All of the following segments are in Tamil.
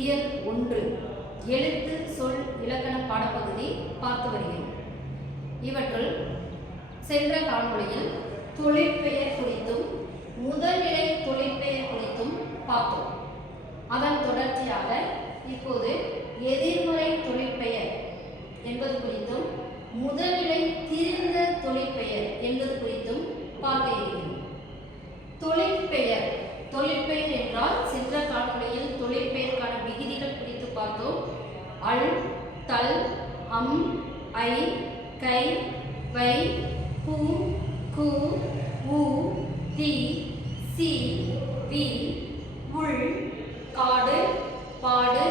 இயல் 1 எழுத்து சொல் இலக்கண பாடப்பகுதி பார்த்து வருகிறோம். இவற்றுள் சென்ற காணொளியில் தொழிற்பெயர் குறித்தும் முதல்நிலை தொழிற்பெயர் குறித்தும் பார்த்தோம். அதன் தொடர்ச்சியாக இப்போது எதிர்மறை தொழிற்பெயர் என்பது குறித்தும் முதல்நிலை திரிந்த தொழிற்பெயர் என்பது குறித்தும் பார்க்க இருக்கிறோம். தொழிற்பெயர் தொழிற்பெயர் என்றால் சென்ற காணொளியில் தொழிற்பெயருக்கான விகுதிகள் குறித்து பார்த்தோம். அல், தல், அம், ஐ, கை, வை, பூ, கு, உ, தி, சி, வி, உள், காடு, பாடு,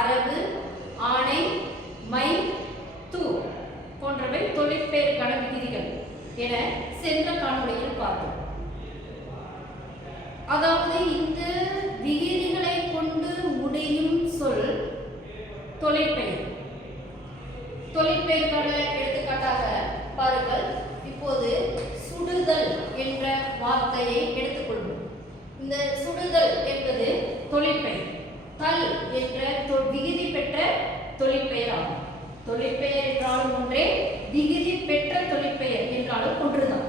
அரபு, ஆணை, மை, து போன்றவை தொழிற்பெயருக்கான விகுதிகள் என சென்ற காணொளியில் பார்த்தோம். அதாவது இந்த விகுதிகளை கொண்டு முடியும் சொல் தொழிற்பெயர். தொழிற்பெயருக்கான எடுத்துக்காட்டாக பாருங்கள். இப்போது சுடுதல் என்ற வார்த்தையை எடுத்துக்கொள்வோம். இந்த சுடுதல் என்பது தொழிற்பெயர். தல் என்ற விகுதி பெற்ற தொழிற்பெயர் ஆகும். தொழிற்பெயர் என்றாலும் ஒன்றே, விகுதி பெற்ற தொழிற்பெயர் என்றாலும் ஒன்றுதான்.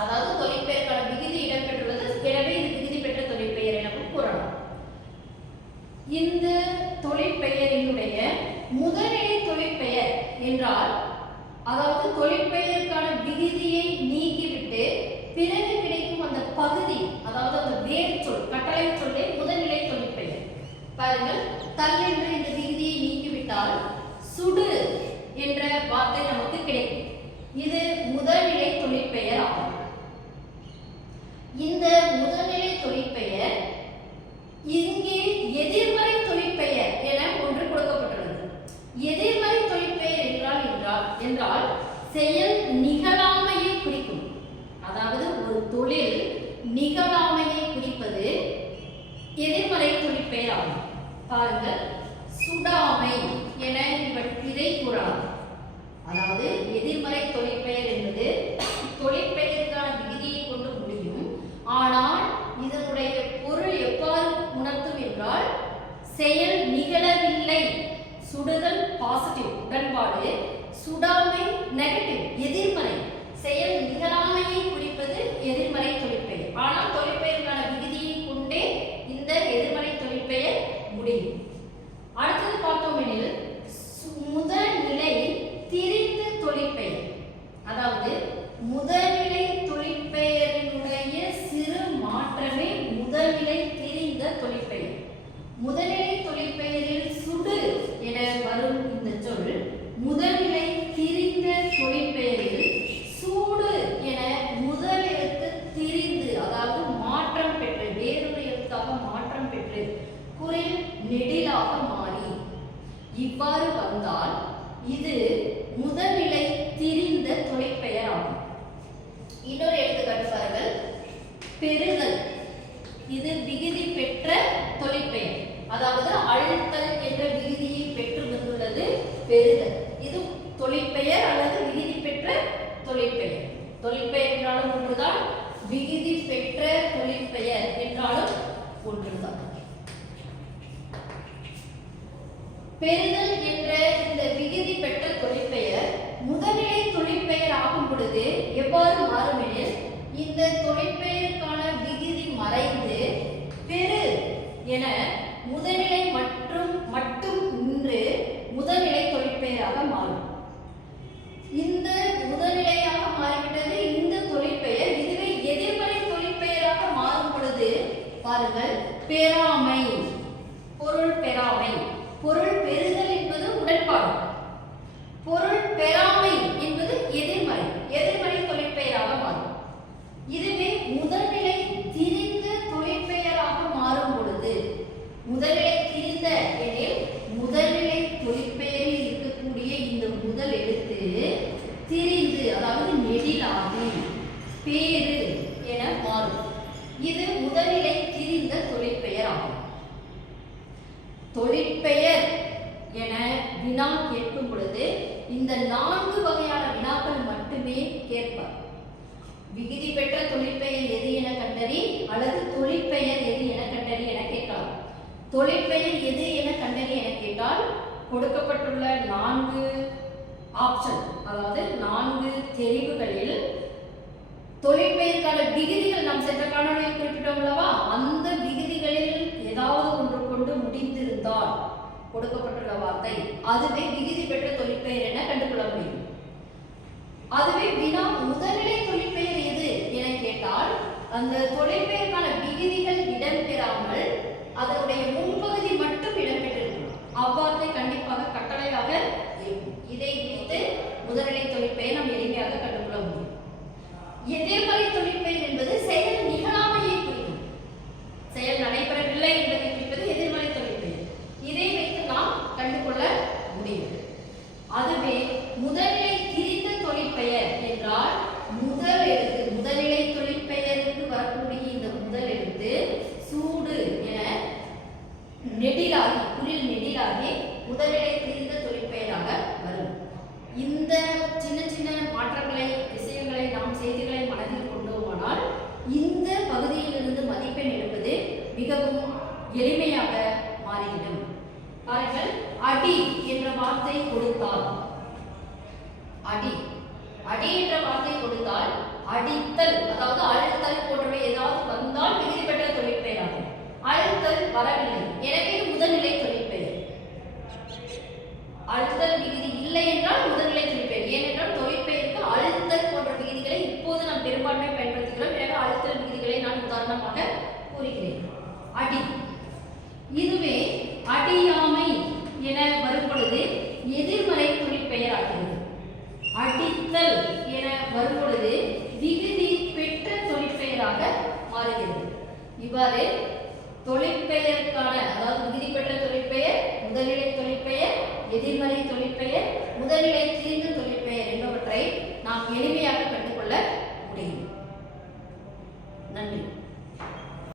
அதாவது தொழிற்பெயருக்கான விகுதி இடம்பெற்றுள்ளது, எனவே இது விகுதி பெற்ற தொழிற்பெயர் எனவும் கூறலாம். இந்த தொழிற்பெயரினுடைய முதல்நிலை தொழிற்பெயர் என்றால், அதாவது தொழிற்பெயருக்கான விகுதியை நீக்கிவிட்டு பிறகு கிடைக்கும் அந்த பகுதி, அதாவது அந்த வேர் சொல், கட்டளை சொல்லே முதல்நிலை தொழிற்பெயர். பாருங்கள், தல் என்ற இந்த விகுதியை நீக்கிவிட்டால் சுடு என்ற வார்த்தை நமக்கு கிடைக்கும். இது முதல்நிலை தொழிற்பெயர் ஆகும். இந்த முதல்நிலை தொழிற்பெயர் இங்கே எதிர்மறை தொழிற்பெயர் என ஒன்று கொடுக்கப்பட்டுள்ளது. எதிர்மறை தொழிற்பெயர் என்றால் செயல் நிகழாமையை குறிக்கும். அதாவது ஒரு தொழில் நிகழாமையை குறிப்பது எதிர்மறை தொழிற்பெயர் ஆகும். பாருங்கள், சுடாமை என இதை கூறலாம். அதாவது எதிர்மறை தொழிற்பெயர் என்பது தொழிற்பெயருக்கான விகுதியை கொண்டு முடியும். ஆனால் இதனுடைய பொருள் எவ்வாறு உணர்த்தும் என்றால், செயல் நிகழவில்லை. சுடுதல் பாசிட்டிவ் உடன்பாடு, சுடாமை நெகட்டிவ் எதிர்மறை. செயல் நிகழாமையை குறிப்பது எதிர்மறை தொழிற்பெயர். ஆனால் தொழிற்பெயருக்கான விகுதியை கொண்டே இந்த எதிர்மறை தொழிற்பெயர் முடியும். அடுத்தது பார்த்தோம் எனில் முதல்நிலை திரிந்த தொழிற்பெயர். அதாவது முதல்நிலை தொழிற்பெயரினுடைய சிறு மாற்றமே முதல்நிலை திரிந்த தொழிற்பெயர். முதல்நிலை தொழிற்பெயரில் சுடு என வரும் இந்த சொல் முதல்நிலை திரிந்த தொழிற்பெயரில் சூடு என முதல் எழுத்து திரிந்து, அதாவது மாற்றம் பெற்று, வேறொரு எழுத்தாக மாற்றம் பெற்று குரில் நெடிலாக மாறி இவ்வாறு வந்தால் இது முதல்நிலை திரிந்த தொழிற்பெயர் ஆகும். இன்னொரு எடுத்துக்காட்டு பாருங்கள், பெறுதல். இது விகுதி பெற்ற தொழிற்பெயர். அதாவது அழுத்தல் என்ற விகுதியை பெற்று வந்துள்ளது பெறுதல். இது தொழிற்பெயர் அல்லது விகுதி பெற்ற தொழிற்பெயர். தொழிற்பெயர் என்றாலும் ஒன்றுதான், விகுதி பெற்ற தொழிற்பெயர் என்றாலும் ஒன்றுதான். பெறுதல் என்ற இந்த விகுதி பெற்ற தொழிற்பெயர் முதல்நிலை தொழிற்பெயர் ஆகும் பொழுது எவ்வாறு மாறும் எனில், இந்த தொழிற்பெயருக்கான விகுதி மறைந்து பெறு என முதல்நிலை மட்டும் நின்று முதல்நிலை தொழிற்பெயராக மாறும். இந்த முதல்நிலையாக மாறிவிட்டது இந்த தொழிற்பெயர். இதுவே எதிர்மறை தொழிற்பெயராக மாறும் பொழுது பாருங்கள், பெறாமை. பொருள் பெறாமை. பொருள் பெறுதல் என்பது உடன்பாடு, பொருள் பெறாமை என்பது எதிர்மறை தொழிற்பெயராக மாறும். இதுவே முதல்நிலை திரிந்த தொழிற்பெயராக மாறும் பொழுது, முதல்நிலை திரிந்த எனில் முதல்நிலை தொழிற்பெயரில் இருக்கக்கூடிய இந்த முதல் எழுத்து திரிந்து, அதாவது நெடிலாகி பேரு என மாறும். இது முதல்நிலை திரிந்த தொழிற்பெயர் ஆகும். தொழிற்பெயர் என வினா கேட்கும் பொழுது இந்த 4 வகையான வினாக்கள் மட்டுமே கேட்பார். விகுதி பெற்ற தொழிற்பெயர் எது என கண்டறி, அல்லது தொழிற்பெயர் எது என கண்டறி என கேட்கலாம். தொழிற்பெயர் எது என கண்டறி என கேட்டால் கொடுக்கப்பட்டுள்ள 4 ஆப்ஷன், அதாவது 4 தெரிவுகளில் தொழிற்பெயருக்கான விகுதிகள் நாம் சென்ற காணொளியில் குறிப்பிட்டோம் அல்லவா, அந்த விகுதிகளில் ஏதாவது ஒன்று கொண்டு முடிந்திருந்தால் கொடுக்கப்பட்டுள்ள வார்த்தை அதுவே விகுதி பெற்ற தொழிற்பெயர் என கண்டுகொள்ள முடியும். அதுவே வினா முதல்நிலை தொழிற்பெயர் எது என கேட்டால் அந்த தொழிற்பெயருக்கான விகுதிகள் இடம்பெறாமல் அதனுடைய முன்பகுதி மட்டும் இடம்பெற்றிருக்கும் அவ்வார்த்தை கண்டிப்பாக கட்டளையாக இருக்கும். இதை வைத்து முதல்நிலை தொழிற்பெயர் நாம் எளிமையாக கண்டுகொள்ள முடியும். எதிர்மறை தொழிற்பெயர் என்பது செயல் நிகழாமையை குறிக்கும், செயல் நடைபெறவில்லை என்பதை குறிப்பது எதிர்மறை தொழிற்பெயர். இதை வைத்து நாம் கண்டுகொள்ள முடியும். அதுவே முதல்நிலை திரிந்த தொழிற்பெயர் என்றால் முதல் எழுத்து, முதல்நிலை தொழிற்பெயருக்கு வரக்கூடிய இந்த முதல் எழுத்து சூடு என நெடிலாகி குறில் நெடிலாகி முதல்நிலை திரிந்த தொழிற்பெயராக வரும். இந்த சின்ன சின்ன மாற்றங்களை விஷயங்களை நாம் செய்திகளை மனதில் கொண்டோமானால் இந்த பகுதியிலிருந்து மதிப்பெண் எடுப்பது மிகவும் எளிமையாக மாறிவிடும். பாருங்கள், அடி என்ற வார்த்தை கொடுத்தால், அடி அடி என்ற வார்த்தை கொடுத்தால் அடித்தல், அதாவது அழுத்தல் போன்றவை ஏதாவது வந்தால் விகுதி பெற்ற தொழிற்பெயராகும். அழுத்தல் வரவில்லை, எனவே முதல்நிலை தொழிற்பெயர். அழுத்தல் விகுதி இல்லை என்றால் முதல்நிலை தொழிற்பெயர். ஏனென்றால் தொழிற்பெயருக்கு அழுத்தல் போன்ற விகுதிகளை இப்போது நாம் பெரும்பான்மை பயன்படுத்துகிறோம். எனவே அழுத்தல் விகுதிகளை நான் உதாரணமாக கூறுகிறேன். அடி, இதுவே அடியாமை என வரும் பொழுது எதிர்மறை தொழிற்பெயர் ஆகிறது. அடித்தல் என வரும் பொழுது விகுதி பெற்ற தொழிற்பெயராக மாறுகிறது. இவ்வாறு தொழிற்பெயருக்கான, அதாவது விகுதி பெற்ற தொழிற்பெயர், முதல்நிலை தொழிற்பெயர், எதிர்மறை தொழிற்பெயர், முதல்நிலை திரிந்த தொழிற்பெயர் என்பவற்றை நாம் எளிமையாக